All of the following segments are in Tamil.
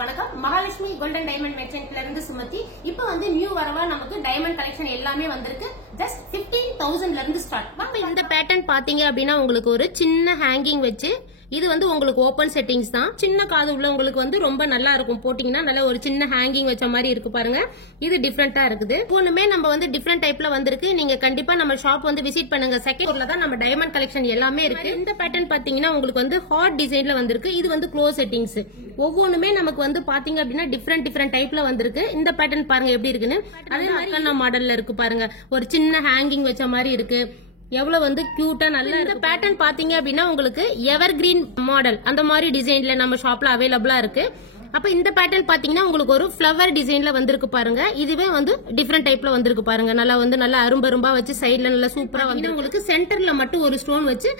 வணக்கம். மகாலட்சுமி கோல்டன் டைமண்ட் மெர்ச்சன்ட்ல இருந்து சுமதி. இப்போ வந்து நியூ வரவா நமக்கு டைமண்ட் கலெக்ஷன் எல்லாமே வந்திருக்கு. ஜஸ்ட் 15,000ல இருந்து ஸ்டார்ட். இந்த பேட்டர்ன் பாத்தீங்க அப்படின்னா உங்களுக்கு ஒரு சின்ன ஹேங்கிங் வச்சு இது வந்து உங்களுக்கு ஓபன் செட்டிங்ஸ் தான். சின்ன காது உள்ள உங்களுக்கு வந்து ரொம்ப நல்லா இருக்கும். போட்டீங்கன்னா நல்ல ஒரு சின்ன ஹேங்கிங் வச்ச மாதிரி இருக்கு பாருங்க. இது டிஃபரெண்டா இருக்குது. ஒண்ணுமே நம்ம வந்து டிஃபரெண்ட் டைப்ல வந்திருக்கு. நீங்க கண்டிப்பா நம்ம ஷாப் வந்து விசிட் பண்ணுங்க. செகண்ட் ஃப்ளோர்ல தான் நம்ம டைமண்ட் கலெக்ஷன் எல்லாமே இருக்கு. இந்த பேட்டர்ன் பாத்தீங்கன்னா உங்களுக்கு வந்து ஹாட் டிசைன்ல வந்திருக்கு. இது வந்து க்ளோஸ் செட்டிங்ஸ். ஒவ்வொன்றுமே நமக்கு வந்து பாத்தீங்க அப்படின்னா டிஃபரெண்ட் டைப்ல வந்திருக்கு. இந்த பேட்டர்ன் பாருங்க எப்படி இருக்குன்னு. அதே மாதிரி மாடல்ல இருக்கு பாருங்க. ஒரு சின்ன ஹேங்கிங் வச்ச மாதிரி இருக்கு. எவ்வளவு வந்து கியூட்டா நல்லா இந்த பேட்டர்ன் பாத்தீங்க அப்படின்னா உங்களுக்கு எவர் கிரீன் மாடல் அந்த மாதிரி டிசைன்ல நம்ம ஷாப்ல அவைலபிளா இருக்கு. அப்ப இந்த பேட்டர்ன் பாத்தீங்கன்னா உங்களுக்கு ஒரு ஃபிளவர் டிசைன்ல வந்திருக்கு பாருங்க. இதுவே வந்து டிஃபரெண்ட் டைப்ல வந்திருக்கு பாருங்க. நல்லா வந்து நல்லா அரும்பரும்பா வச்சு சைட்ல நல்லா சூப்பரா வந்து உங்களுக்கு சென்டர்ல மட்டும் ஒரு ஸ்டோன் வச்சு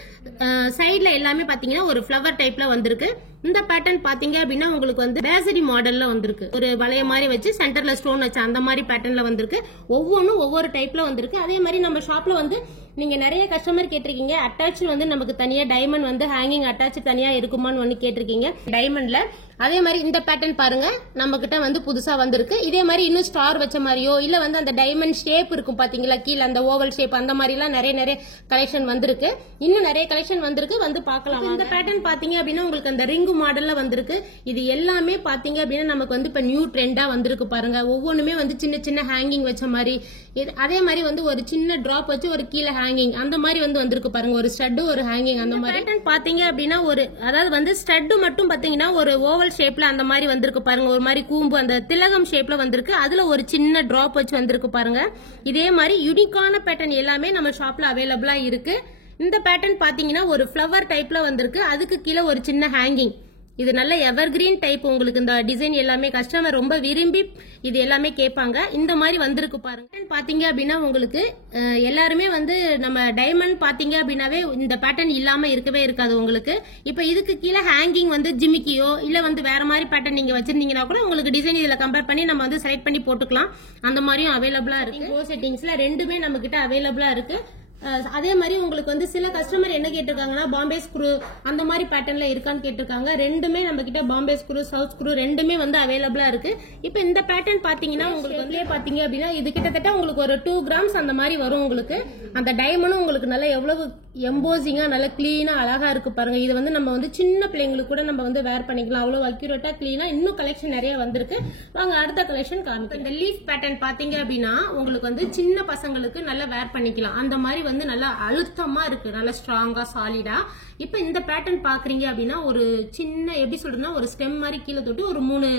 சைட்ல எல்லாமே பாத்தீங்கன்னா ஒரு ஃபிளவர் டைப்ல வந்திருக்கு. இந்த பேட்டர்ன் பாத்தீங்க அப்படின்னா உங்களுக்கு வந்து பேசரி மாடல்ல வந்திருக்கு. ஒரு வளைய மாதிரி வச்சு சென்டர்ல ஸ்டோன் வச்சு அந்த மாதிரி பேட்டர்ன்ல வந்திருக்கு. ஒவ்வொன்றும் ஒவ்வொரு டைப்ல வந்திருக்கு. அதே மாதிரி நம்ம ஷாப்ல வந்து நீங்க நிறைய கஸ்டமர் கேட்டிருக்கீங்க அட்டாச் வந்து நமக்கு தனியா டைமண்ட் வந்து ஹேங்கிங் அட்டாச் தனியா இருக்குமான்னு வந்து கேட்டிருக்கீங்க டைமண்ட்ல. அதே மாதிரி இந்த பேட்டர்ன் பாருங்க நம்ம கிட்ட வந்து புதுசா வந்திருக்கு. இதே மாதிரி இன்னும் ஸ்டார் வச்ச மாதிரியோ இல்ல வந்து அந்த டைமண்ட் ஷேப் இருக்கும் பாத்தீங்களா கீழே அந்த ஓவல் ஷேப் அந்த மாதிரி எல்லாம் நிறைய கலெக்ஷன் வந்திருக்கு. இன்னும் நிறைய கலெக்ஷன் வந்திருக்கு. வந்து பாக்கலாம். இந்த பேட்டர்ன் பாத்தீங்க அப்படின்னா உங்களுக்கு அந்த ரிங் மாடல்ல வந்திருக்கு. இது எல்லாமே பாத்தீங்க அப்படின்னா நமக்கு வந்து இப்ப நியூ ட்ரெண்டா வந்திருக்கு பாருங்க. ஒவ்வொன்றுமே வந்து சின்ன ஹேங்கிங் வச்ச மாதிரி. அதே மாதிரி வந்து ஒரு சின்ன டிராப் வச்சு ஒரு கீழே ஹேங்கிங் அந்த மாதிரி வந்து வந்திருக்கு பாருங்க. ஒரு ஸ்டட் ஒரு ஹேங்கிங் அந்த மாதிரி பேட்டர்ன் பாத்தீங்க அப்படின்னா ஒரு அதாவது வந்து ஸ்டட் மட்டும் பாத்தீங்கன்னா ஒரு ஓவல் ஷேப்ல அந்த மாதிரி வந்திருக்கு பாருங்க. ஒரு மாதிரி கூம்பு அந்த திலகம் ஷேப்ல வந்திருக்கு. அதுல ஒரு சின்ன டிராப் வச்சு வந்திருக்கு பாருங்க. இதே மாதிரி யூனிக்கான பேட்டர்ன் எல்லாமே நம்ம ஷாப்ல அவைலபிளா இருக்கு. இந்த பேட்டர்ன் பாத்தீங்கன்னா ஒரு ஃபிளவர் டைப்ல வந்திருக்கு. அதுக்கு கீழே ஒரு சின்ன ஹேங்கிங். இது நல்ல எவர் கிரீன் டைப். உங்களுக்கு இந்த டிசைன் எல்லாமே கஸ்டமர் ரொம்ப விரும்பி இது எல்லாமே கேட்பாங்க. இந்த மாதிரி வந்திருக்கு பாருங்க. பாத்தீங்க அப்படின்னா உங்களுக்கு எல்லாருமே வந்து நம்ம டைமண்ட் பாத்தீங்க அப்படின்னாவே இந்த பேட்டர்ன் இல்லாம இருக்கவே இருக்காது உங்களுக்கு. இப்ப இதுக்கு கீழே ஹேங்கிங் வந்து ஜிமிக்கியோ இல்ல வந்து வேற மாதிரி பேட்டர்ன் நீங்க வச்சிருந்தீங்கன்னா கூட உங்களுக்கு டிசைன் இதுல கம்பேர் பண்ணி நம்ம வந்து செலக்ட் பண்ணி போட்டுக்கலாம். அந்த மாதிரியும் அவைலபிளா இருக்கு. க்ளோஸ் செட்டிங்ஸ்ல ரெண்டுமே நம்ம கிட்ட அவைலபிளா இருக்கு. அதே மாதிரி உங்களுக்கு வந்து சில கஸ்டமர் என்ன கேட்டிருக்காங்கன்னா பாம்பே ஸ்க்ரூ அந்த மாதிரி பேட்டர்ன்ல இருக்கான்னு கேட்டிருக்காங்க. ரெண்டுமே நம்ம கிட்ட பாம்பே ஸ்க்ரூ சவுத் ஸ்க்ரூ ரெண்டுமே வந்து அவைலபிளா இருக்கு. இப்போ இந்த பேட்டர்ன் பாத்தீங்கன்னா உங்களுக்கு வந்து பாத்தீங்க அப்படின்னா இது கிட்டத்தட்ட உங்களுக்கு ஒரு 2 கிராம்ஸ் அந்த மாதிரி வரும். உங்களுக்கு அந்த டைமண்டும் உங்களுக்கு நல்லா எவ்வளவு எம்போசிங்கா நல்லா கிளீனா அழகா இருக்கு பாருங்க. இது வந்து நம்ம வந்து சின்ன பிள்ளைங்களுக்கு கூட நம்ம வந்து வேர் பண்ணிக்கலாம். அவ்வளவு அக்யூரேட்டா கிளீனா இன்னும் கலெக்ஷன் நிறைய வந்திருக்கு. வாங்க அடுத்த கலெக்ஷன் காமிப்போம். இந்த லீஃப் பேட்டர்ன் பாத்தீங்க அப்படின்னா உங்களுக்கு வந்து சின்ன பசங்களுக்கு நல்லா வேர் பண்ணிக்கலாம். அந்த மாதிரி வந்து நல்லா அழுத்தமா இருக்கு. நல்லா ஸ்ட்ராங்கா சாலிடா. இப்ப இந்த பேட்டர்ன் பாக்குறீங்க அப்படின்னா ஒரு சின்ன எப்படி சொல்றதுன்னா ஒரு ஸ்டெம் மாதிரி கீழே தொட்டு ஒரு 3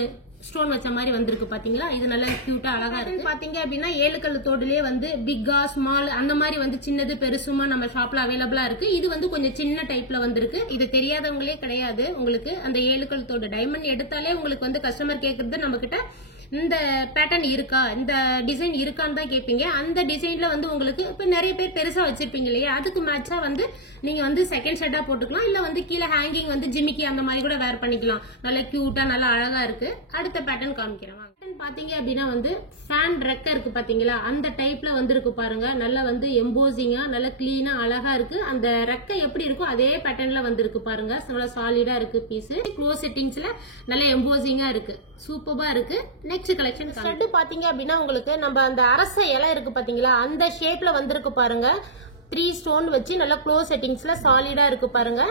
ஸ்டோன் வச்ச மாதிரி வந்திருக்கு பாத்தீங்களா. இது நல்லா கியூட்டா அழகா இருக்கு. பாத்தீங்க அப்படின்னா 7 கல்லு தோடுலயே வந்து பிக்கா ஸ்மால் அந்த மாதிரி வந்து சின்னது பெருசுமா நம்ம ஷாப்ல அவைலபிளா இருக்கு. இது வந்து கொஞ்சம் சின்ன டைப்ல வந்திருக்கு. இது தெரியாதவங்களே கிடையாது. உங்களுக்கு அந்த 7 கல்லு தோடு டைமண்ட் எடுத்தாலே உங்களுக்கு வந்து கஸ்டமர் கேக்குறது நம்ம கிட்ட இந்த பேட்டர்ன் இருக்கா இந்த டிசைன் இருக்கான்னு தான் கேட்பீங்க. அந்த டிசைன்ல வந்து உங்களுக்கு இப்ப நிறைய பேர் பெருசா வச்சிருப்பீங்க இல்லையா அதுக்கு மேட்சா வந்து நீங்க வந்து செகண்ட் ஷர்ட்டா போட்டுக்கலாம். இல்ல வந்து கீழே ஹேங்கிங் வந்து ஜிமிக்கி அந்த மாதிரி கூட வேர் பண்ணிக்கலாம். நல்லா கியூட்டா நல்லா அழகா இருக்கு. அடுத்த பேட்டர்ன் காமிக்கிறேன். பாத்தீங்க அப்படின்னா வந்து ஃபேன் ரெக்க இருக்கு பாத்தீங்களா அந்த டைப்ல வந்து இருக்கு பாருங்க. நல்லா வந்து எம்போசிங்கா நல்லா கிளீனா அழகா இருக்கு. அந்த ரெக்க எப்படி இருக்கோ அதே பேட்டர்ன்ல வந்து இருக்கு பாருங்க. நல்லா சாலிடா இருக்கு பீஸ். க்ளோஸ் செட்டிங்ஸ்ல நல்ல எம்போசிங்கா இருக்கு. சூப்பரா இருக்கு. நெக்ஸ்ட் கலெக்ஷன் ஸ்டட் பாத்தீங்க அப்படின்னா உங்களுக்கு நம்ம அந்த அரச இலை இருக்கு பாத்தீங்களா அந்த ஷேப்ல வந்திருக்கு பாருங்க. 3 ஸ்டோன் வச்சு நல்லா க்ளோஸ் செட்டிங்ஸ்ல சாலிடா இருக்கு பாருங்க.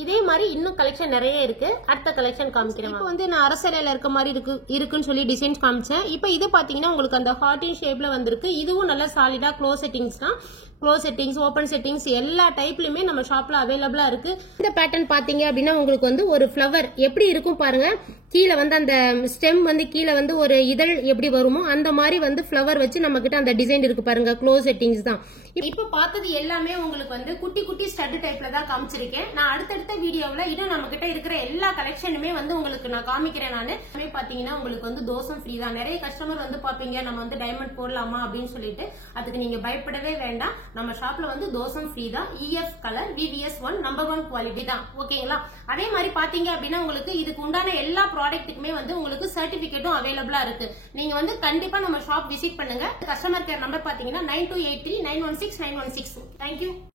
இதே மாதிரி இன்னும் கலெக்ஷன் நிறைய இருக்கு. அடுத்த கலெக்ஷன் காமிக்கிறேன். இப்போ வந்து நான் அரசலையில இருக்க மாதிரி இருக்குன்னு சொல்லி டிசைன்ஸ் காமிச்சேன். இப்போ இது பாத்தீங்கன்னா உங்களுக்கு அந்த ஹார்டின் ஷேப்ல வந்திருக்கு. இதுவும் நல்லா சாலிடா க்ளோஸ் செட்டிங்ஸ் தான். க்ளோஸ் செட்டிங்ஸ் ஓபன் செட்டிங்ஸ் எல்லா டைப்லயுமே நம்ம ஷாப்ல அவைலபிளா இருக்கு. இந்த பேட்டர்ன் பாத்தீங்க அப்படின்னா உங்களுக்கு வந்து ஒரு ஃபிளவர் எப்படி இருக்கும் பாருங்க. கீழே வந்து அந்த ஸ்டெம் வந்து கீழே வந்து ஒரு இதழ் எப்படி வருமோ அந்த மாதிரி வந்து ஃபிளவர் வச்சு நம்ம கிட்ட அந்த டிசைன் இருக்கு பாருங்க. க்ளோஸ் செட்டிங்ஸ் தான். இப்ப பார்த்தது எல்லாமே உங்களுக்கு வந்து குட்டி ஸ்டட் டைப்ல தான் காமிச்சிருக்கேன். நான் அடுத்தடுத்த வீடியோல இன்னும் நம்ம கிட்ட இருக்கிற எல்லா கலெக்ஷனுமே வந்து உங்களுக்கு நான் காமிக்கிறேன். நானு பாத்தீங்கன்னா உங்களுக்கு வந்து தோசம் ஃப்ரீ தான். நிறைய கஸ்டமர் வந்து பாப்பீங்க நம்ம வந்து டைமண்ட் போடலாமா அப்படின்னு சொல்லிட்டு. அதுக்கு நீங்க பயப்படவே வேண்டாம். நம்ம ஷாப்ல வந்து தோசம் ஃப்ரீ தான். EF colour VVS 1 number 1 quality தான். ஓகேங்களா. அதே மாதிரி பாத்தீங்க அப்படின்னா உங்களுக்கு இதுக்கு உண்டான எல்லா ப்ராடக்ட்டுக்குமே வந்து உங்களுக்கு சர்டிபிகேட்டும் அவைலபிளா இருக்கு. நீங்க வந்து கண்டிப்பா நம்ம ஷாப் விசிட் பண்ணுங்க. கஸ்டமர் கேர் நம்பர் பாத்தீங்கன்னா 9283916916. தேங்க்யூ.